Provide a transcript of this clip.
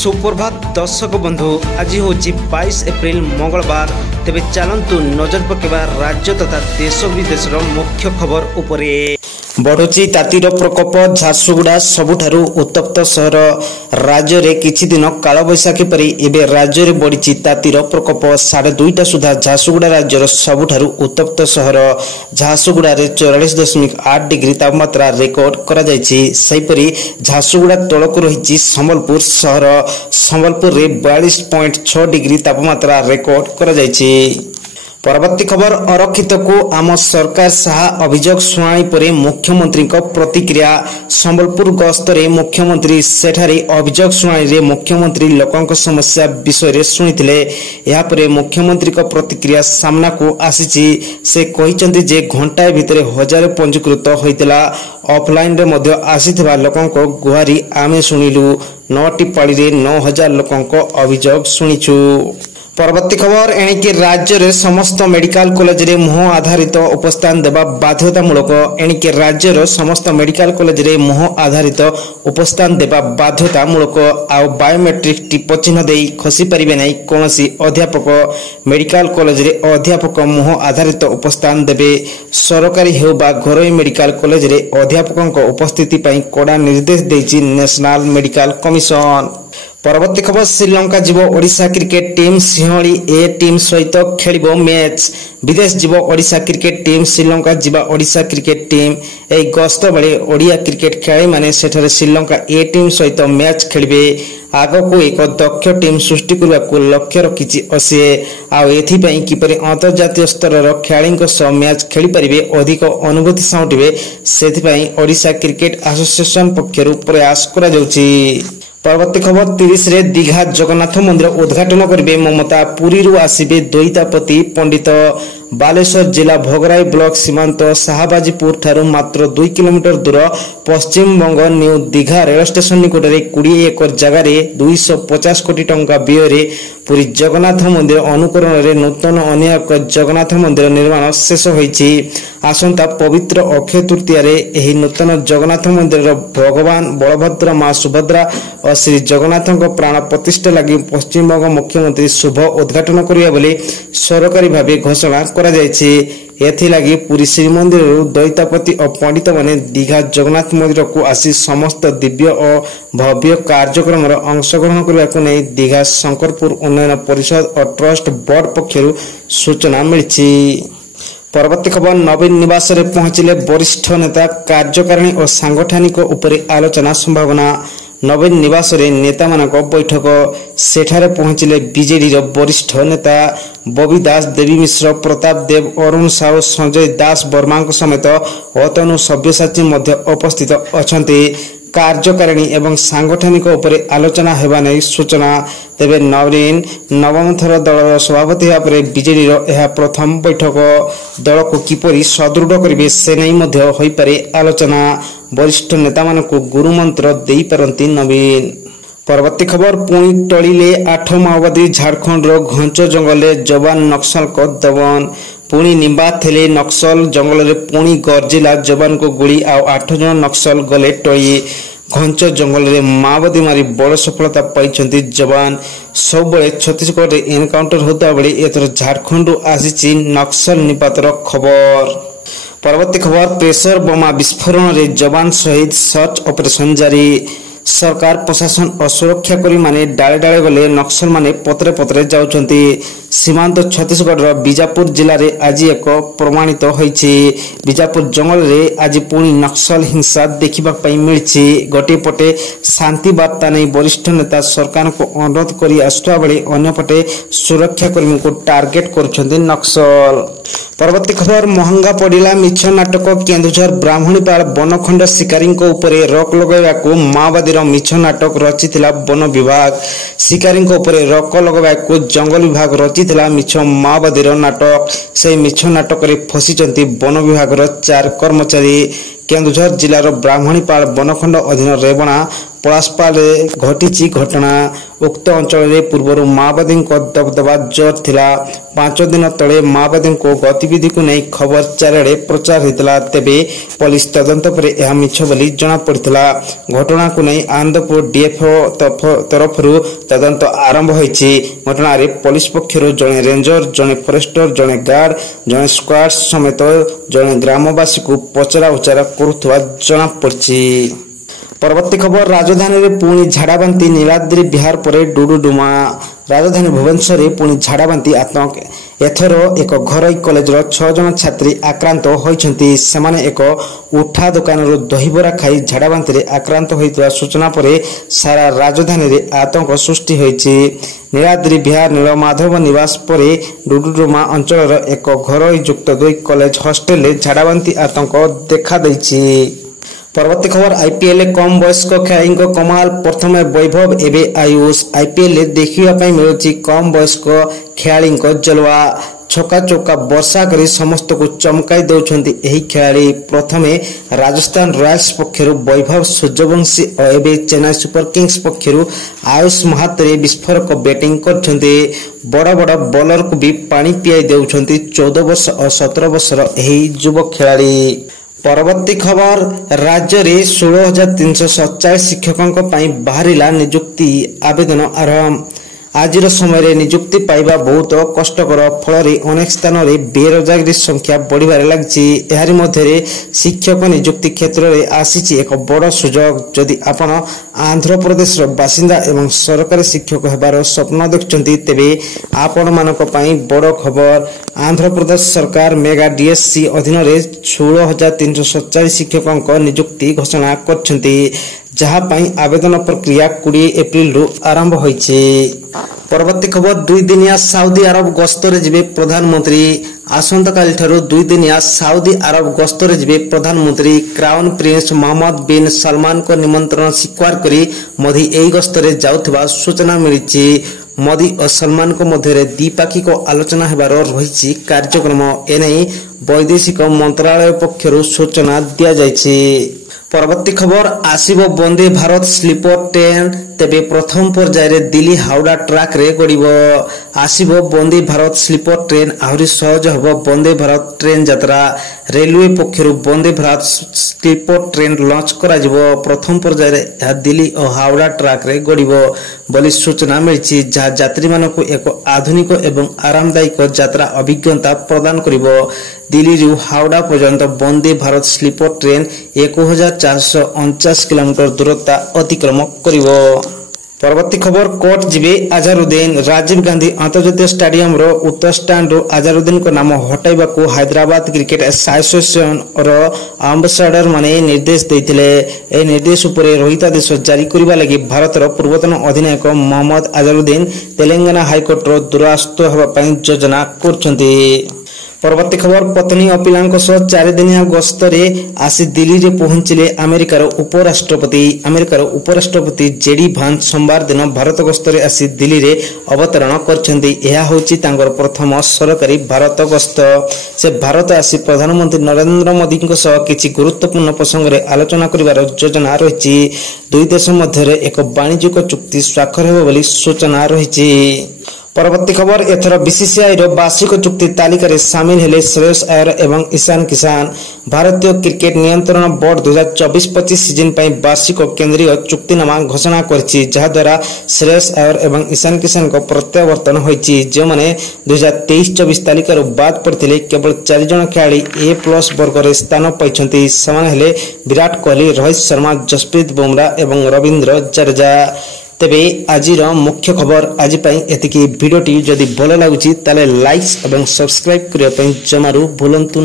सुप्रभात दर्शक बंधु आज हूँ 22 एप्रिल मंगलवार। तेबे चलतु नजर पकेबा राज्य तथा देश विदेश मुख्य खबर उपरे। बढ़ुची तातीर प्रकोप झारसुगुड़ा सबुठारु उत्तप्त सहर। राज्य रे किछि दिन कालबैशाखी परि एबे राज्य रे बढ़िची तातीर प्रकोप। 2:30 सुधा झारसुगुड़ा राज्यर सबुठारु उत्तप्त सहर। झारसुगुड़ा रे 44.8 डिग्री तापमात्रा रेकर्ड करा जायछि। सेहिपरि झारसुगुड़ा तळकु रहिछि संबलपुर सहर। संबलपुर रे 42.6 डिग्री तापमात्रा रेकर्ड करा जायछि। परवर्ती खबर अरक्षित को आम सरकार साहा अभियोग शुणाणी परे मुख्यमंत्री प्रतिक्रिया। संबलपुर गस्त रे मुख्यमंत्री सेठारे अभियोग शुणाणी रे मुख्यमंत्री लोकंक समस्या विषय रे शुणिथिले। या परे मुख्यमंत्री प्रतिक्रिया सामना को आसीछि। से कहिसंति जे घंटाए भितरे 1000 पंजीकृत होइतिला। ऑफलाइन रे मध्य आसीथिबा लोकंक गुहारी आमे शुणिलु। 9टी पाळी रे 9000 लोकंक अभियोग शुणिछु। परवर्ती खबर एणिकी राज्य रे समस्त मेडिकल कॉलेज रे मुह आधारित उपस्थान देबा बाध्यतामूलक। एणिकी राज्य रो समस्त मेडिकल कॉलेज रे मुह आधारित उपस्थान देबा बाध्यतामूलक। आ बायोमेट्रिक टिप चिन्ह देई खसी परिबे नै कोनोसी अध्यापक। मेडिकल कॉलेज रे अध्यापक मुह आधारित उपस्थान देबे। सरकारी हेउ बा घरोई मेडिकल कॉलेज रे अध्यापकक उपस्थिति पई कड़ा निर्देश देछि नेशनल मेडिकल कमिशन। परवर्ती खबर श्रीलंका जीव ओडिशा क्रिकेट टीम सिंहली ए टीम सहित खेलिबो मैच। विदेश जीव ओडिशा क्रिकेट टीम श्रीलंका जीवा ओडिशा क्रिकेट टीम ए गस्त बेले ओडिया क्रिकेट खेलाड़ी माने सेठारे श्रीलंका ए टीम सहित मैच खेलिबे। आगको एक दक्ष टीम सृष्टि करबा को लक्ष्य रखिछि असे। आ एथि पई किपरि अंतर्जातीय स्तर रो खेलाड़ीक सह मैच खेली परिबे अधिक अनुभूति साउटिबे सेथि पई ओडिशा क्रिकेट एसोसिएशन पक्षरु प्रयास करा जाउछि। परवर्ती खबर 30 रे दीघा जगन्नाथ मंदिर उद्घाटन करिबे ममता। पुरी रु आसीबे द्वैतापति पंडित। बालेश्वर जिला भोगराई ब्लॉक सीमांत शाहबाजीपुर ठारू मात्र 2 किलोमीटर दूर Paschim Banga new Digha rail station निकट रे 20 एकर जगह रे 250 कोटी टंका व्यय रे पुरी जगन्नाथ मंदिर अनुकरण रे नूतन अन्य एक जगन्नाथ मंदिर निर्माण शेष होईछि। आसंता पवित्र अक्षय तृतीया रे एही नूतन जगन्नाथ मंदिर भगवान बलभद्र मां सुभद्रा और श्री जगन्नाथक प्राण प्रतिष्ठा लगी पश्चिम बंग मुख्यमंत्री शुभ उद्घाटन करिया बोली सरकारी भावे घोषणा करा जायछि। एथि लगी पुरी श्रीमंदिर दैतापति और पंडित माने दीघा जगन्नाथ मंदिर को आसी समस्त दिव्य और भव्य कार्यक्रम अंशग्रहण करने को नहीं दीघा शंकरपुर उन्नयन परिषद और ट्रस्ट बोर्ड पक्षरु सूचना मिली। परवर्ती खबर नवीन निवास रे पहुंचिले वरिष्ठ नेता। कार्यकारिणी और सांगठनिक उपरे आलोचना संभावना। नवीन निवास रे नेता मानक बैठक। सेठारे पहुंचिले बीजेडी रो वरिष्ठ नेता बबी दास, देवी मिश्र, प्रताप देव, अरुण साहू, संजय दास वर्मा समेत अतनु सभ्यसाची मध्य उपस्थित अछंती। कार्यकारिणी एवं सांगठनिक उपरे आलोचना हेबा नै सूचना। तेबे नवीन नवम थर दल सभापति भाव बीजेडी रो यह प्रथम बैठक। दल को किपरि सदृढ़ करिवे से नै मध्य होई पारे आलोचना। वरिष्ठ नेता मानकु गुरु मंत्र देई परंती नवीन। परवर्ती खबर पुणी टळिले 8 माओवादी। झारखंड रो घंचो जंगल रे जवान नक्सल को दबन। पुणी निंबा थेले नक्सल जंगल रे पुणी गर्जिला जवान को गुली आ 8 जन नक्सल गले टळी। घंचो जंगल रे माओवादी मारी बड़ सफलता पाइछंती जवान। सब बळे छत्तीसगढ़ रे एनकाउंटर होता बेले एतर झारखंड आसीछि नक्सल निपातर खबर। परवर्ती खबर प्रेशर बोमा विस्फोरण रे जवान शहीद। सर्च ऑपरेशन जारी। सरकार प्रशासन असुरक्षा करी माने डाले डाले गले नक्सल माने पत्रे पत्रे जाउछंती। सीमांत छत्तीसगढ़ रो बीजापुर जिला रे आज एक प्रमाणित होईछि। बीजापुर जंगल रे आज पुणी नक्सल हिंसा देखिबा पई मिलछि। गोटे पटे शांति वार्ता नै वरिष्ठ नेता सरकार को अनुरोध करी आसुवा बेले अन्य पटे सुरक्षा कर्मी को टार्गेट करछंती नक्सल। परवर्ती खबर महंगा पड़िला मिछ नाटक। केन्दुझर ब्राह्मणीपाल वनखंड शिकारी उपरे रोक लगाइबा को माओवादी मिछ नाटक रचिथिला वन विभाग। शिकारी उपरे रोक लगाइबा को जंगल विभाग रचिथिला मिछ माओवादी नाटक। से मिछ नाटक रे फसिचंती वन विभाग 4 कर्मचारी। केन्दुझर जिलार ब्राह्मणीपाल वनखंड अधीन रेवणा पलासपाले घटी घटना उक्त अंचल पूर्व माओवादी दबदबा जोर थिला 5 दिन तले माओवादी गतिविधि को नहीं खबर चारिड़े प्रचार होता तेबे पुलिस तदंत पर यह मिछ बोली जना पड़ता। घटना को नहीं आनंदपुर डीएफओ तरफ तदंत आरंभ होईछि। घटना रे पुलिस पक्षर जड़े रेंजर जड़े फरेस्टर जड़े गार्ड जड़े स्क्वाड समेत जड़े ग्रामवासी को पचरा उचरा करुवा जना पड़ी। परवर्ती खबर राजधानी रे पुणी झाड़ाबांती नीलाद्री बिहार पर डुडुडुमा। राजधानी भुवनेश्वर रे पुणी झाड़ाबांती आतंक एथर एक घरोई कॉलेज 6 जन छात्री आक्रांत होइछंती। सेमाने एक उठा दुकान रो दहीबरा खाई झाड़ाबांती रे आक्रांत होइतवा सूचना परे सारा राजधानी रे आतंक सृष्टि होइछि। नीलाद्री बिहार नीलमाधव निवास परे डुडुडुमा अंचल एक घरोई युक्त 2 कॉलेज हॉस्टेल रे झाड़ाबांती आतंक देखा दैछि। परवर्ती खबर आईपीएल कम वयस्क खेलाड़ी कमाल प्रथम वैभव एवं आयुष। आईपीएल देखा मिलूँ कम वयस्क खेलाड़ी जलवा छक्का चौका वर्षा कर समस्त को चमकाई दौरान खेलाड़ी प्रथमे राजस्थान रॉयल्स पक्षर वैभव सूर्यवंशी और चेन्नई सुपर किंग्स पक्षर आयुष महातो विस्फोरक बैटिंग करछन्ते। बड़ बड़ बॉलर को भी पानी पियाई देउछन्ते 14 वर्ष और 17 वर्षर युवक खिलाड़ी। परवर्ती खबर राज्य में 16,347 शिक्षकों बाहरिला नियुक्ति आवेदन आरंभ। आज समय नियुक्ति पाइबा बहुत कष्टकर फल अनेक स्थान में बेरोजगारी संख्या बढ़िबार लगी। यार मध्य शिक्षक नियुक्ति क्षेत्र में आसी एक बड़ सुजोग। जदि आपण आंध्र प्रदेश बासिंदा एवं सरकारी शिक्षक होबार स्वप्न देखुछंती तेबे आपण मानक पई बड़ खबर। आंध्र प्रदेश सरकार मेगा डीएससी अधीन 16,347 शिक्षकों नियुक्ति घोषणा करछंती जहाँ आवेदन प्रक्रिया 20 एप्रिल रु आरंभ होइछि। परवर्ती खबर 2 दिनिया साउदी अरब गस्तरे जिबे प्रधानमंत्री। आसंता काली ठारू 2 दिनिया साउदी अरब गस्तरे जिबे प्रधानमंत्री। क्राउन प्रिंस मोहम्मद बिन सलमान को निमंत्रण स्वीकार करी मोदी एही गस्तरे जाउथबा सूचना मिलिछि। मोदी और सलमान को मध्य द्विपाक्षिक आलोचना हेबार रहिछि कार्यक्रम। एनै वैदेशिक मंत्रालय पक्षरु सूचना दिया जाइछि। परवर्ती खबर आसीबो वंदे भारत स्लीपर ट्रेन तेबे प्रथम पर्याय दिल्ली हावड़ा ट्रैक रे गड़िबो। आसीबो वंदे भारत स्लीपर ट्रेन आहरी सहज हबो वंदे भारत ट्रेन यात्रा। Railway पक्षरु Vande Bharat sleeper train launch करा जिवो। प्रथम पर्याय यह दिल्ली और हावड़ा ट्रैक रे गड़िबो बोली सूचना मिलछि जहाँ यात्री मानकु एक आधुनिक एवं आरामदायक यात्रा अभिज्ञता प्रदान करिवो। दिल्ली रु हावड़ा पर्यंत Vande Bharat sleeper train 1449 kilometre दूरता अतिक्रम करिवो। परवर्ती खबर कोर्ट जिबे अजहरुद्दीन। राजीव गांधी अंतर्जातीय स्टेडियम रो उत्तर स्टैंड रो अजहरुद्दीन को नाम हटाइबा को हैदराबाद क्रिकेट एसोसिएशन रो एम्बेसडर माने निर्देश दैथिले। ए निर्देश उपरे रोहितादेश जारी करिबा लागि भारत रो पूर्वतन अधिनायक मोहम्मद अजहरुद्दीन तेलंगाना हाईकोर्ट रो द्वारस्थ होबा पई योजना करछन्ती। परवर्ती खबर पत्नी और पिलांको सह 4 दिनिया गस्तरे आसी दिल्ली रे पहुंचले अमेरिकार उपराष्ट्रपति। अमेरिकार उपराष्ट्रपति जेडी भांस सोमवार दिन भारत गस्तरे आसी दिल्ली रे अवतरण करछन्ती। एहा होची तांगर प्रथम सरकारी भारत गस्त। से भारत आसी प्रधानमंत्री नरेंद्र मोदी को सह किछि गुरुत्वपूर्ण प्रसंग रे आलोचना करिवार योजना रहिछि। दुई देश मध्य एक वाणिज्यिक चुक्ति स्वाक्षर हेबो बोली सूचना रहिछि। परवर्ती खबर एथर बीसीसीआई रो वार्षिक चुक्ति तालिका रे शामिल हेले श्रेयस अय्यर एवं ईशान किशन। भारतीय क्रिकेट नियंत्रण बोर्ड 2024-25 सीजन पई वार्षिक केंद्रीय चुक्तिनामा घोषणा करछि जहा द्वारा श्रेयस अय्यर एवं ईशान किशन को प्रत्यावर्तन होइछि। जे माने 2023-24 तालिका रो बाद पड़थिले केवल 4 जन खिलाड़ी A+ वर्ग रे स्थान पाइछन्ति। समान हेले विराट कोहली, रोहित शर्मा, जसप्रीत बुमराह एवं रविंद्र जडेजा। तेबे आजिर मुख्य खबर आज एतिकी। भिडियोटी जदि भल लगुची ताले लाइक और सब्सक्राइब करने जमारू भूलंतु।